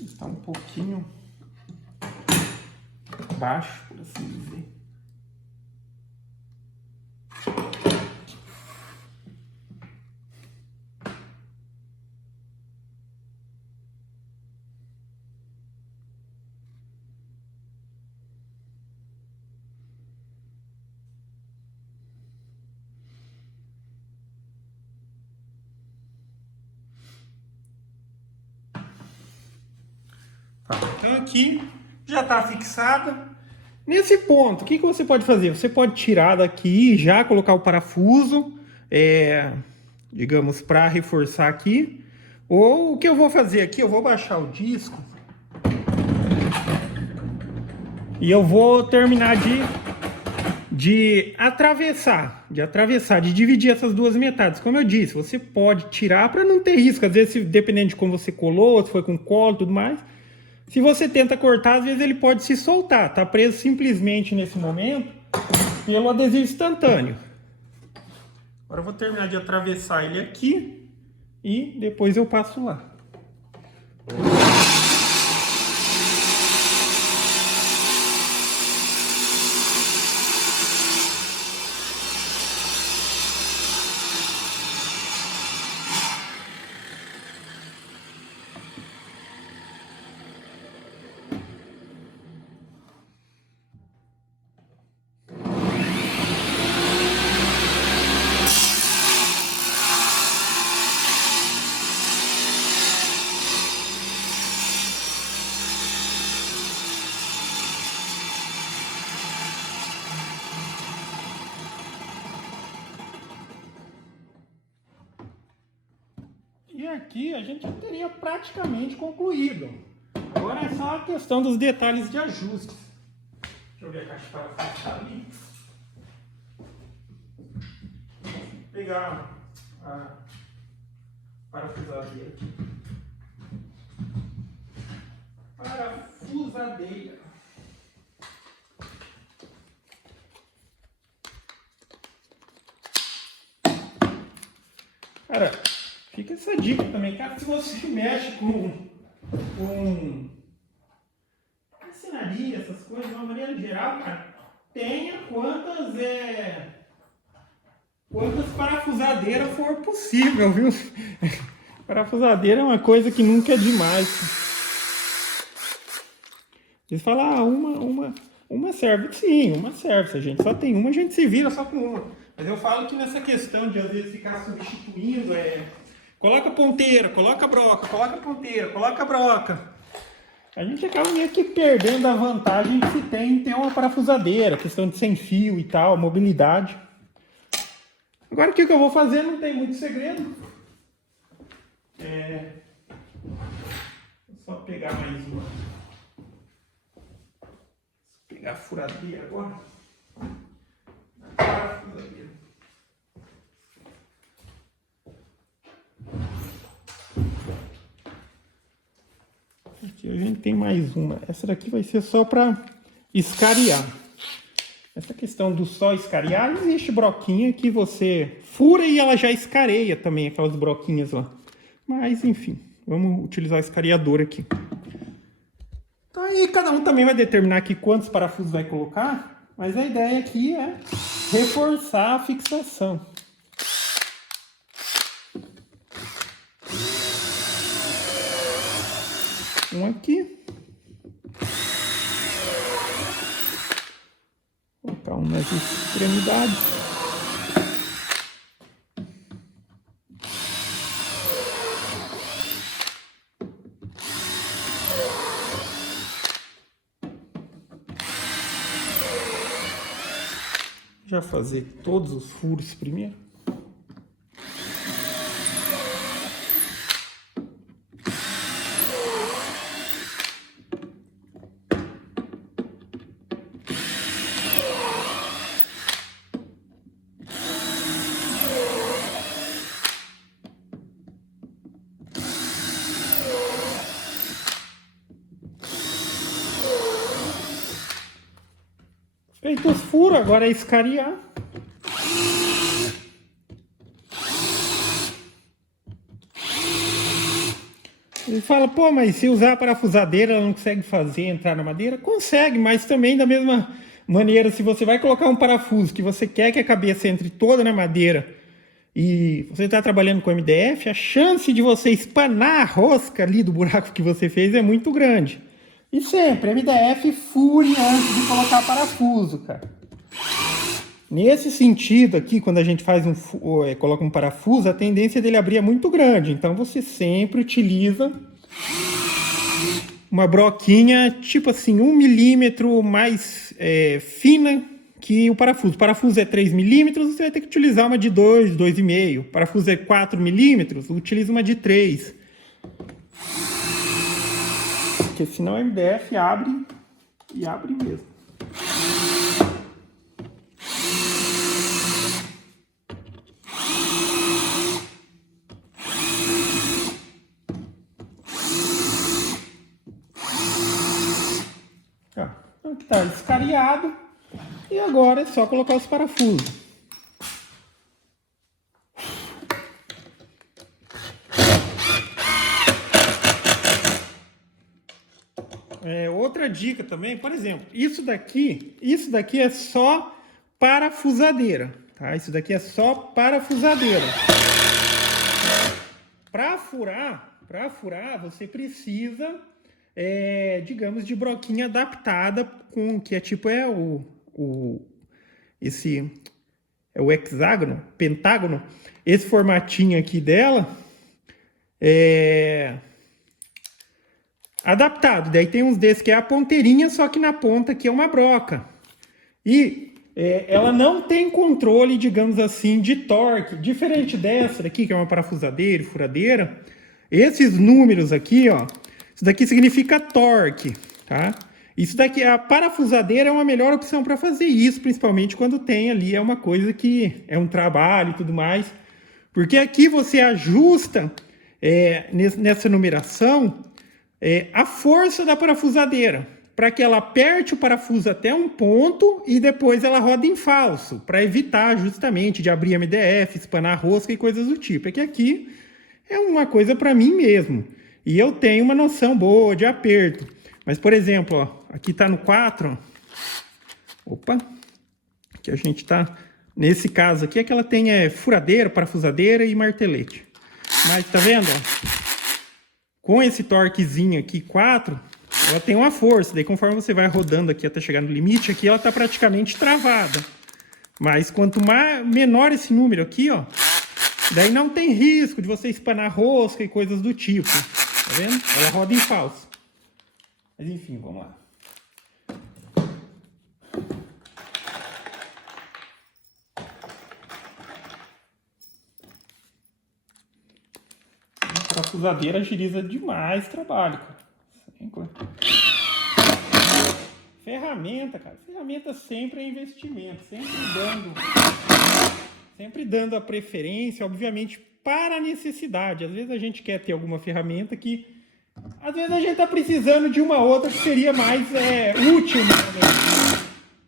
Está um pouquinho baixo, por assim dizer. Tá, então aqui já está fixada. Nesse ponto, o que você pode fazer? Você pode tirar daqui e já colocar o parafuso, digamos, para reforçar aqui. Ou o que eu vou fazer aqui, eu vou baixar o disco e eu vou terminar de atravessar, de dividir essas duas metades. Como eu disse, você pode tirar para não ter risco. Às vezes, dependendo de como você colou, se foi com cola e tudo mais, se você tenta cortar, às vezes ele pode se soltar. Tá preso simplesmente nesse momento pelo adesivo instantâneo. Agora eu vou terminar de atravessar ele aqui e depois eu passo lá. E aqui a gente já teria praticamente concluído. Agora é só a questão dos detalhes de ajustes. Deixa eu ver a caixa de parafuso tá ali. Vou pegar a parafusadeira aqui. Parafusadeira. Cara, fica essa dica também, cara, se você mexe com marcenaria, essas coisas, de uma maneira geral, cara, tenha quantas parafusadeiras for possível, viu? Parafusadeira é uma coisa que nunca é demais. Eles falam, uma serve. Sim, uma serve. Se a gente só tem uma, a gente se vira só com uma. Mas eu falo que nessa questão de às vezes ficar substituindo, coloca ponteira, coloca broca, coloca ponteira, coloca broca. A gente acaba meio que perdendo a vantagem que se tem em ter uma parafusadeira, questão de sem fio e tal, mobilidade. Agora o que eu vou fazer não tem muito segredo. É só pegar mais uma. Vou pegar a furadeira agora. Parafusadeira. Aqui a gente tem mais uma. Essa daqui vai ser só para escariar. Essa questão do só escariar, existe broquinha que você fura e ela já escareia também, aquelas broquinhas lá. Mas, enfim, vamos utilizar o escariador aqui. Então aí cada um também vai determinar aqui quantos parafusos vai colocar, mas a ideia aqui é reforçar a fixação. Um aqui. Vou colocar um nas extremidades. Já fazer todos os furos primeiro. Feito os furos, agora é escariar. Ele fala, pô, mas se usar a parafusadeira, ela não consegue entrar na madeira? Consegue, mas também da mesma maneira, se você vai colocar um parafuso que você quer que a cabeça entre toda na madeira e você está trabalhando com MDF, a chance de você espanar a rosca ali do buraco que você fez é muito grande. E sempre, MDF fure antes de colocar parafuso, cara. Nesse sentido aqui, quando a gente faz coloca um parafuso, a tendência dele abrir é muito grande. Então você sempre utiliza uma broquinha, tipo assim, 1 milímetro mais fina que o parafuso. O parafuso é 3 milímetros, você vai ter que utilizar uma de 2, 2,5. O parafuso é 4 milímetros, utiliza uma de 3. Porque senão o MDF abre e abre mesmo. Então aqui está escariado e agora é só colocar os parafusos. Outra dica também, por exemplo, isso daqui é só parafusadeira, tá? Isso daqui é só parafusadeira. Para furar, você precisa digamos, de broquinha adaptada com que é tipo o hexágono, pentágono. Esse formatinho aqui dela é adaptado. Daí tem uns desses que é a ponteirinha, só que na ponta aqui é uma broca. E ela não tem controle, digamos assim, de torque. Diferente dessa daqui, que é uma parafusadeira e furadeira. Esses números aqui, ó, isso daqui significa torque, tá? Isso daqui, a parafusadeira é uma melhor opção para fazer isso, principalmente quando tem ali uma coisa que é um trabalho e tudo mais. Porque aqui você ajusta nessa numeração a força da parafusadeira, para que ela aperte o parafuso até um ponto e depois ela roda em falso, para evitar justamente de abrir MDF, espanar rosca e coisas do tipo. É que aqui é uma coisa para mim mesmo. E eu tenho uma noção boa de aperto. Mas, por exemplo, ó, aqui está no 4. Ó. Opa! Que a gente está... Nesse caso aqui é que ela tem furadeira, parafusadeira e martelete. Mas, tá vendo? Ó? Com esse torquezinho aqui, 4, ela tem uma força. Daí, conforme você vai rodando aqui até chegar no limite, aqui ela está praticamente travada. Mas, quanto menor esse número aqui, ó, daí não tem risco de você espanar rosca e coisas do tipo. Tá vendo? Ela roda em falso. Mas enfim, vamos lá. A parafusadeira agiliza demais o trabalho, cara. Ferramenta, cara. Ferramenta sempre é investimento. Sempre dando a preferência, obviamente, para a necessidade. Às vezes a gente quer ter alguma ferramenta que... Às vezes a gente está precisando de uma outra que seria mais útil. Né?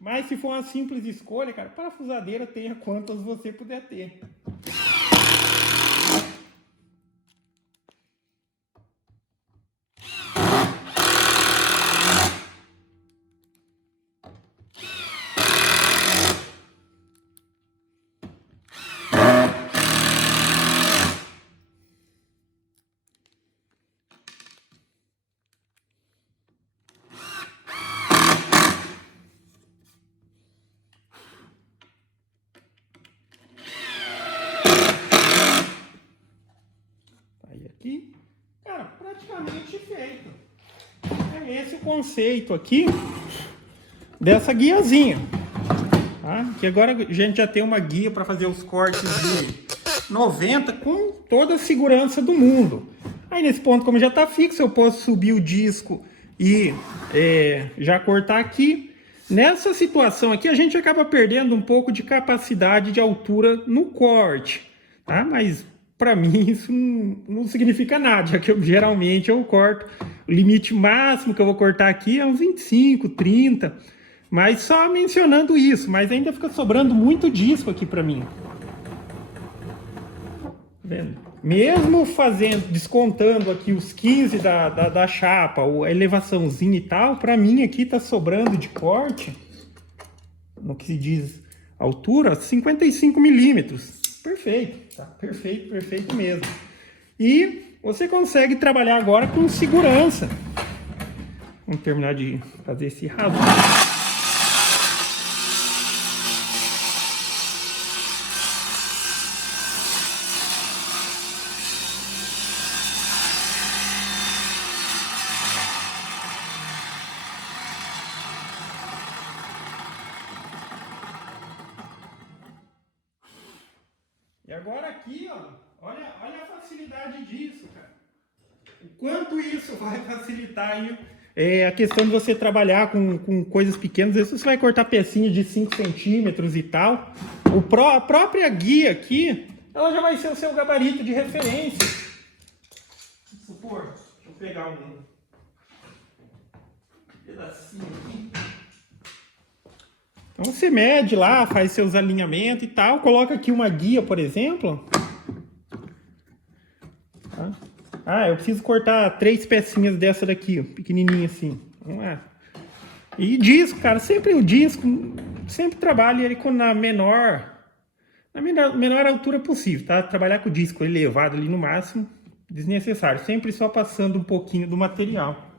Mas se for uma simples escolha, cara, parafusadeira tenha quantas você puder ter. Aqui, cara, praticamente feito. É esse o conceito aqui dessa guiazinha, tá? Que agora a gente já tem uma guia para fazer os cortes de 90 com toda a segurança do mundo. Aí nesse ponto, como já está fixo, eu posso subir o disco e já cortar aqui. Nessa situação aqui, a gente acaba perdendo um pouco de capacidade de altura no corte, tá? Mas para mim isso não significa nada, já que geralmente eu corto, o limite máximo que eu vou cortar aqui é uns 25, 30, mas só mencionando isso, mas ainda fica sobrando muito disco aqui para mim. Tá vendo? mesmo fazendo, descontando aqui os 15 da chapa, a elevaçãozinha e tal, para mim aqui tá sobrando de corte, no que se diz altura, 55 milímetros. Perfeito, tá? Perfeito, perfeito mesmo. E você consegue trabalhar agora com segurança. Vamos terminar de fazer esse rasgo. E agora aqui, ó, olha a facilidade disso, cara. O quanto isso vai facilitar aí a questão de você trabalhar com coisas pequenas. Às vezes você vai cortar pecinhas de 5 centímetros e tal. A própria guia aqui, ela já vai ser o seu gabarito de referência. Vamos supor, deixa eu pegar um pedacinho aqui. Então você mede lá, faz seus alinhamentos e tal, coloca aqui uma guia, por exemplo. Tá? Ah, eu preciso cortar 3 pecinhas dessa daqui, ó, pequenininha assim. Vamos lá. E disco, cara, sempre o disco, sempre trabalhe ele na menor altura possível, tá? Trabalhar com o disco elevado ali no máximo, desnecessário. Sempre só passando um pouquinho do material.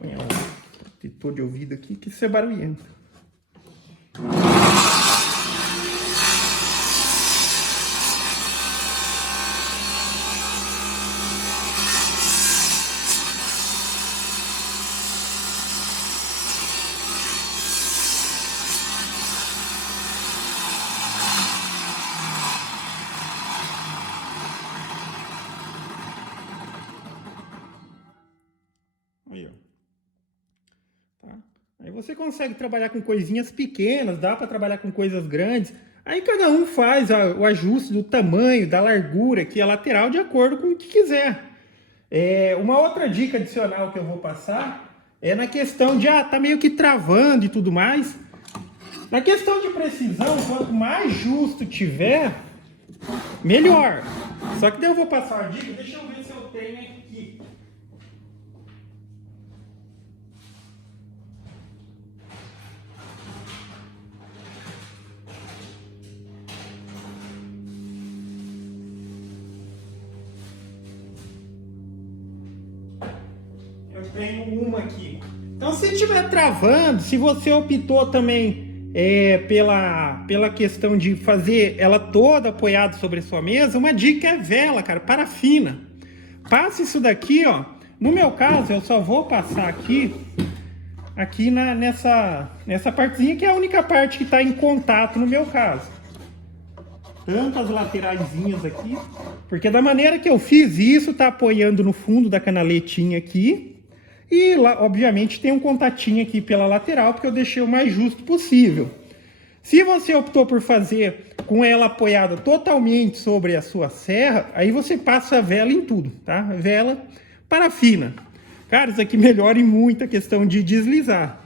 Põe um protetor de ouvido aqui, que isso é barulhento. Aí, ó. Tá? Aí você consegue trabalhar com coisinhas pequenas, dá para trabalhar com coisas grandes. Aí cada um faz o ajuste do tamanho, da largura, que é lateral, de acordo com o que quiser. Uma outra dica adicional que eu vou passar é na questão de, tá meio que travando e tudo mais. Na questão de precisão, quanto mais justo tiver, melhor. Só que daí eu vou passar uma dica, deixa eu ver se eu tenho aqui. Eu tenho uma aqui. Então, se estiver travando, se você optou também pela questão de fazer ela toda apoiada sobre a sua mesa, uma dica é vela, cara, parafina. Passa isso daqui, ó. No meu caso, eu só vou passar aqui nessa partezinha, que é a única parte que está em contato no meu caso. Tanto as lateraisinhas aqui, porque da maneira que eu fiz isso, tá apoiando no fundo da canaletinha aqui. E, lá, obviamente, tem um contatinho aqui pela lateral, porque eu deixei o mais justo possível. Se você optou por fazer com ela apoiada totalmente sobre a sua serra, aí você passa a vela em tudo, tá? Vela parafina. Cara, isso aqui melhora em muito a questão de deslizar.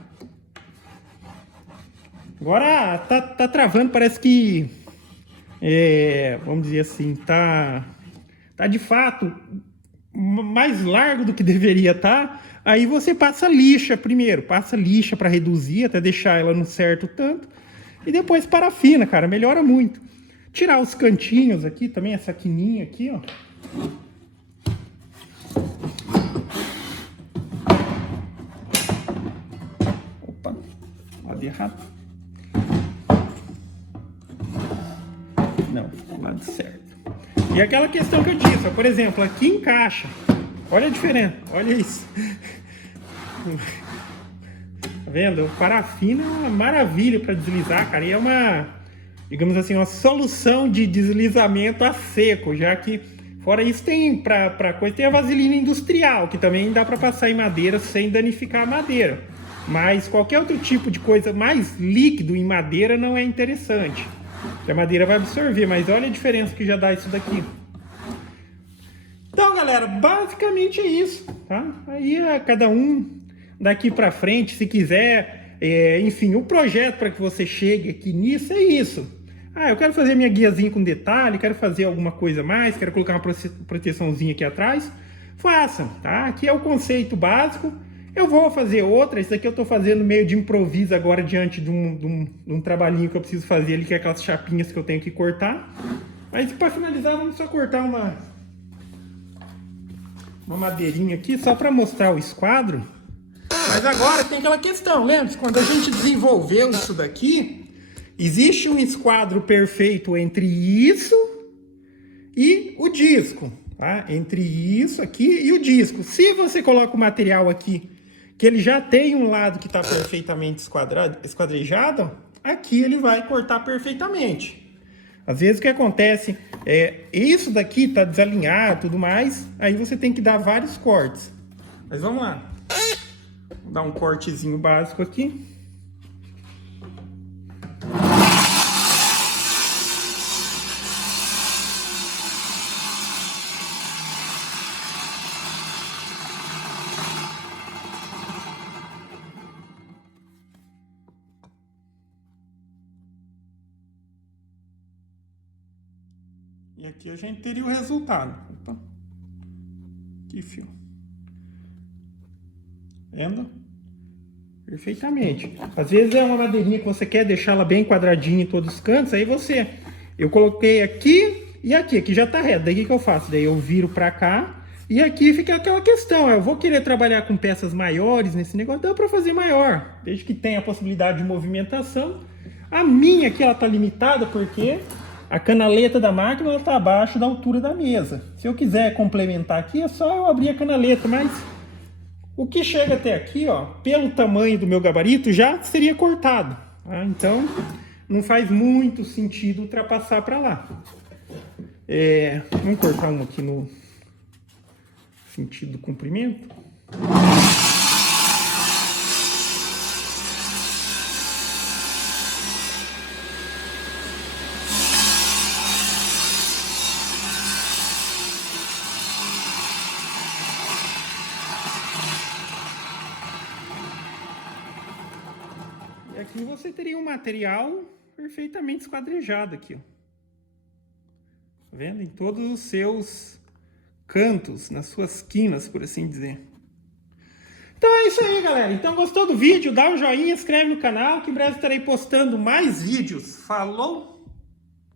Agora, tá travando, parece que... vamos dizer assim, tá de fato mais largo do que deveria estar. Aí você passa lixa primeiro, passa lixa para reduzir, até deixar ela no certo tanto, e depois parafina, cara, melhora muito. Tirar os cantinhos aqui também, essa quininha aqui, ó. Opa, lado errado. Não, lado certo. E aquela questão que eu disse, ó, por exemplo, aqui encaixa. Olha a diferença, olha isso. Tá vendo? O parafina é uma maravilha para deslizar, cara. E é uma, digamos assim, uma solução de deslizamento a seco, já que fora isso tem para coisa, tem a vaselina industrial, que também dá para passar em madeira sem danificar a madeira. Mas qualquer outro tipo de coisa mais líquido em madeira não é interessante. A madeira vai absorver, mas olha a diferença que já dá isso daqui. Então, galera, basicamente é isso, tá? Aí cada um daqui para frente, se quiser, enfim, o projeto para que você chegue aqui nisso é isso. Ah, eu quero fazer minha guiazinha com detalhe, quero fazer alguma coisa a mais, quero colocar uma proteçãozinha aqui atrás. Faça, tá? Aqui é o conceito básico. Eu vou fazer outra. Isso aqui eu estou fazendo meio de improviso agora diante de um trabalhinho que eu preciso fazer ali, que é aquelas chapinhas que eu tenho que cortar. Mas para finalizar, vamos só cortar uma madeirinha aqui, só para mostrar o esquadro. Mas agora tem aquela questão, lembra? Quando a gente desenvolveu isso daqui, existe um esquadro perfeito entre isso e o disco, tá? Entre isso aqui e o disco. Se você coloca o material aqui, que ele já tem um lado que está perfeitamente esquadrejado, aqui ele vai cortar perfeitamente. Às vezes o que acontece é isso daqui tá desalinhado e tudo mais, aí você tem que dar vários cortes. Mas vamos lá. Vou dar um cortezinho básico aqui. E aqui a gente teria o resultado. Opa. Aqui, fio. Vendo? Perfeitamente. Às vezes é uma madeirinha que você quer deixar ela bem quadradinha em todos os cantos, aí você... Eu coloquei aqui e aqui. Aqui já tá reto. Daí o que eu faço? Daí eu viro pra cá e aqui fica aquela questão. Eu vou querer trabalhar com peças maiores nesse negócio, dá pra fazer maior. Desde que tenha a possibilidade de movimentação. A minha aqui, ela tá limitada porque... A canaleta da máquina está abaixo da altura da mesa. Se eu quiser complementar aqui, é só eu abrir a canaleta, mas o que chega até aqui, ó, pelo tamanho do meu gabarito, já seria cortado. Tá? Então, não faz muito sentido ultrapassar para lá. Vamos cortar um aqui no sentido do comprimento. E aqui você teria um material perfeitamente esquadrejado aqui, ó. Tá vendo? Em todos os seus cantos, nas suas quinas, por assim dizer. Então é isso aí, galera. Então gostou do vídeo? Dá um joinha, inscreve no canal, que em breve estarei postando mais vídeos. Falou!